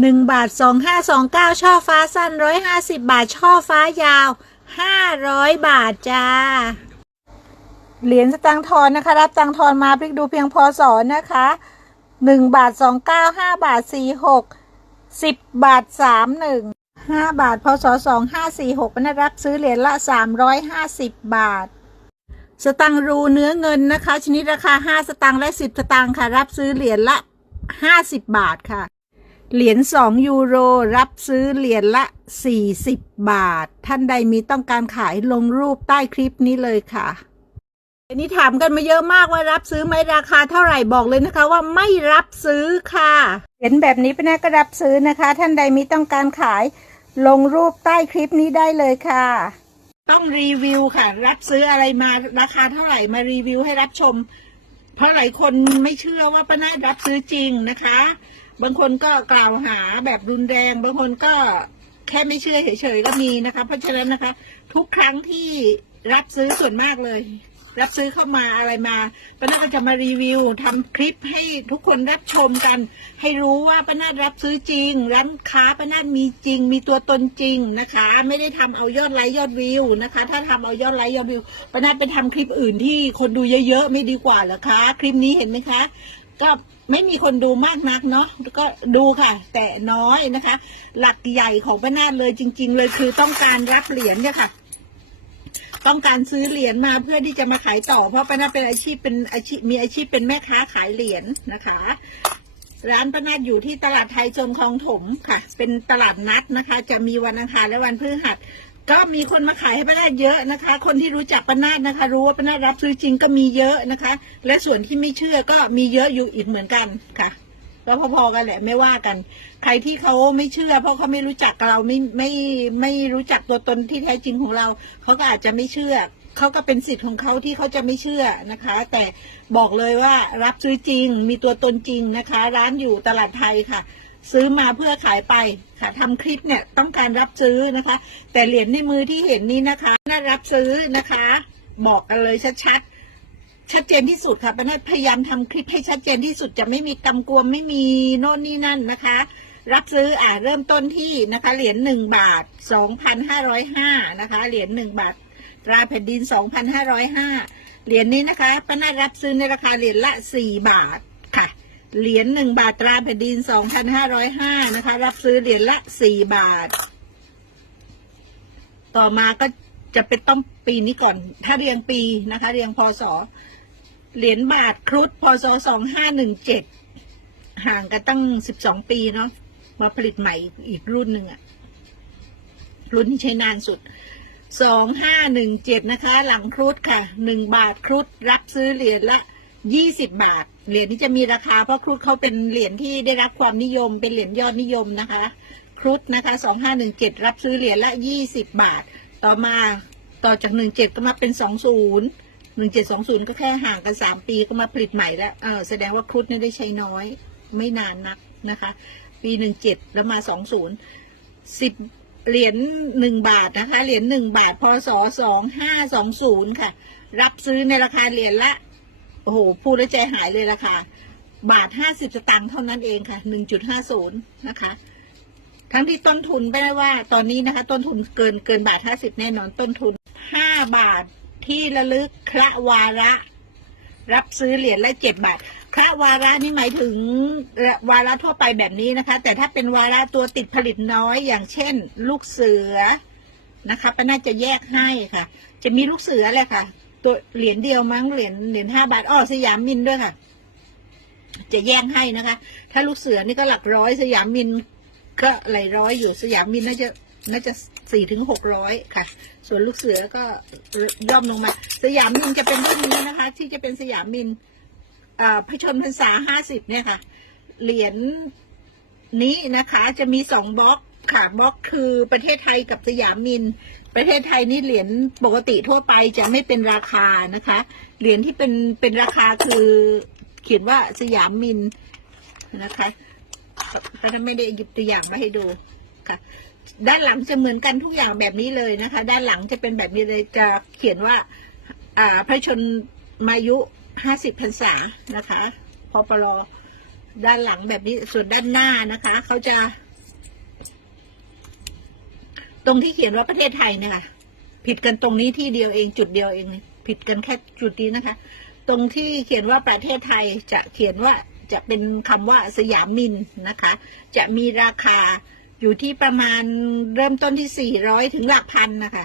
หนึ่งบาทสองห้าสองเก้าช่อฟ้าสั้นร้อยห้าสิบบาท ช่อฟ้ายาวห้าร้อยบาท จ้า เหรียญสตังค์ทอนนะคะ รับตังค์ทอนมาพลิกดูเพียงพอสอนนะคะหนึ่งบาทสองเก้าห้าบาทสี่หกสิบบาทสามหนึ่งห้าบาท พศสองห้าสี่หกนะรับซื้อเหรียญละสามร้อยห้าสิบบาทสตังรูเนื้อเงินนะคะ ชนิดราคาห้าสตังค์และสิบสตังค์ค่ะ รับซื้อเหรียญละห้าสิบบาทค่ะ เหรียญ2ยูโรรับซื้อเหรียญละ 40 บาท ท่านใดมีต้องการขายลงรูปใต้คลิปนี้เลยค่ะอันนี้ถามกันมาเยอะมากว่ารับซื้อไหมราคาเท่าไหร่บอกเลยนะคะ ว่าไม่รับซื้อค่ะ เหรียญแบบนี้เป็นก็รับซื้อนะคะ ท่านใดมีต้องการขายลงรูปใต้คลิปนี้ได้เลยค่ะ ต้องรีวิวค่ะ รับซื้ออะไรมาราคาเท่าไหร่มารีวิวให้รับชม เพราะหลายคนไม่เชื่อว่าป้านารับซื้อจริงนะคะ บางคนก็กล่าวหาแบบรุนแรง บางคนก็แค่ไม่เชื่อเฉยๆก็มีนะคะ เพราะฉะนั้นนะคะ ทุกครั้งที่รับซื้อส่วนมากเลย รับซื้อเข้ามาอะไรมาป้านาก็จะมารีวิวทำคลิปให้ทุกคนรับชมกัน ให้รู้ว่าป้านารับซื้อจริง ร้านค้าป้านามีจริง มีตัวตนจริงนะคะ ไม่ได้ทำเอายอดไลค์ยอดวิวนะคะ ถ้าทำเอายอดไลค์ยอดวิวป้านาไปทำคลิปอื่นที่คนดูเยอะๆไม่ดีกว่าเหรอคะ คลิปนี้เห็นไหมคะ ก็ไม่มีคนดูมากนักเนาะก็ดูค่ะ แต่น้อยนะคะ หลักใหญ่ของป้านาฏเลยจริง ๆ เลยคือต้องการรับเหรียญเนี่ยค่ะ ต้องการซื้อเหรียญมาเพื่อที่จะมาขายต่อ เพราะป้านาฏเป็นอาชีพเป็นอาชีพมีอาชีพเป็นแม่ค้าขายเหรียญนะคะ ร้านป้านาฏอยู่ที่ตลาดไทยจมคลองถมค่ะ เป็นตลาดนัดนะคะ จะมีวันอังคารและวันพฤหัส ก็มีคนมาขายให้ป้านาเยอะนะคะ คนที่รู้จักป้านาฏนะคะ รู้ว่าป้านาฏรับซื้อจริงก็มีเยอะนะคะ และส่วนที่ไม่เชื่อก็มีเยอะอยู่อีกเหมือนกันค่ะก็พอๆกันแหละไม่ว่ากัน ใครที่เขาไม่เชื่อ เพราะเขาไม่รู้จักเราไม่ไม่ไม่รู้จักตัวตนที่แท้จริงของเราเขาก็อาจจะไม่เชื่อเขาก็เป็นสิทธิ์ของเขาที่เขาจะไม่เชื่อนะคะ แต่บอกเลยว่ารับซื้อจริง มีตัวตนจริงนะคะ ร้านอยู่ตลาดไทยค่ะ ซื้อมาเพื่อขายไปค่ะทำคลิปเนี่ยต้องการรับซื้อนะคะ แต่เหรียญในมือที่เห็นนี้นะคะ น่ารับซื้อนะคะ บอกกันเลยชัดๆชัดเจนที่สุดค่ะป้านาพยายามทำคลิปให้ชัดเจนที่สุดจะไม่มีกำกวมไม่มีโน่นนี่นั่นนะคะ รับซื้ออ่าเริ่มต้นที่นะคะ เหรียญหนึ่งบาทสองพันห้าร้อยห้านะคะเหรียญหนึ่งบาทตราแผ่นดินสองพันห้าร้อยห้าเหรียญนี้นะคะป้านารับซื้อในราคาเหรียญละสี่บาท เหรียญหนึ่งบาทตราแผ่นดินสองพันห้าร้อยห้านะคะ รับซื้อเหรียญละสี่บาท ต่อมาก็จะเป็นต้องปีนี้ก่อน ถ้าเรียงปีนะคะ เรียงพศเหรียญบาทครุฑพศสองห้าหนึ่งเจ็ดห่างกันตั้งสิบสองปีเนาะมาผลิตใหม่อีกรุ่นหนึ่งอะรุ่นที่ใช้นานสุดสองห้าหนึ่งเจ็ดนะคะ หลังครุฑค่ะหนึ่งบาทครุฑรับซื้อเหรียญละ ยี่สิบบาท เหรียญนี้จะมีราคา เพราะครุฑเขาเป็นเหรียญที่ได้รับความนิยม เป็นเหรียญยอดนิยมนะคะ ครุฑนะคะสองห้าหนึ่งเจ็ดรับซื้อเหรียญละยี่สิบบาท ต่อมาต่อจากหนึ่งเจ็ดก็มาเป็นสองศูนย์หนึ่งเจ็ดสองศูนย์ก็แค่ห่างกันสามปีก็มาผลิตใหม่แล้วเออแสดงว่าครุฑนี่ได้ใช้น้อยไม่นานนักนะคะ ปีหนึ่งเจ็ดแล้วมาสองศูนย์สิบเหรียญหนึ่งบาทนะคะ เหรียญหนึ่งบาทพศสองห้าสองศูนย์ค่ะ รับซื้อในราคาเหรียญละ โอ้โหพูดแล้วใจหายเลยราคาบาทห้าสิบสตางค์เท่านั้นเองค่ะหนึ่งจุดห้าศูนย์นะคะ ทั้งที่ต้นทุนไม่ได้ว่า ตอนนี้นะคะ ต้นทุนเกินเกินบาทห้าสิบแน่นอนต้นทุนห้าบาทที่ระลึกคละวาระ รับซื้อเหรียญละเจ็ดบาทคละวาระนี่หมายถึงวาระทั่วไปแบบนี้นะคะ แต่ถ้าเป็นวาระตัวติดผลิตน้อยอย่างเช่น ลูกเสือนะคะป้าน่าจะแยกให้ค่ะ จะมีลูกเสือแหละค่ะ ตัวเหรียญเดียวมั้งเหรียญเหรียญห้าบาทอ้อสยามมินด้วยค่ะ จะแยกให้นะคะ ถ้าลูกเสือนี่ก็หลักร้อยสยามมินก็หลายร้อยอยู่สยามมินน่าจะน่าจะสี่ถึงหกร้อยค่ะ ส่วนลูกเสือก็ย่อมลงมา สยามมินจะเป็นรุ่นนี้นะคะ ที่จะเป็นสยามมินอ่าพระชนพรรษาห้าสิบเนี่ยค่ะ เหรียญนี้นะคะ จะมีสองบล็อก ค่ะบล็อกคือประเทศไทยกับสยามมิน ประเทศไทยนี่เหรียญปกติทั่วไปจะไม่เป็นราคานะคะ เหรียญที่เป็นเป็นราคาคือเขียนว่าสยามมินนะคะก็ไม่ได้หยิบตัวอย่างมาให้ดูค่ะ ด้านหลังจะเหมือนกันทุกอย่างแบบนี้เลยนะคะ ด้านหลังจะเป็นแบบนี้เลยจะเขียนว่า อ่าพระชนมายุห้าสิบพรรษานะคะพอปลอด้านหลังแบบนี้ส่วนด้านหน้านะคะ เขาจะ ตรงที่เขียนว่าประเทศไทยเนี่ยค่ะ ผิดกันตรงนี้ที่เดียวเองจุดเดียวเองเนี่ยผิดกันแค่จุดนี้นะคะ ตรงที่เขียนว่าประเทศไทยจะเขียนว่าจะเป็นคำว่าสยามมินนะคะ จะมีราคาอยู่ที่ประมาณเริ่มต้นที่ 400 ถึงหลักพันนะคะ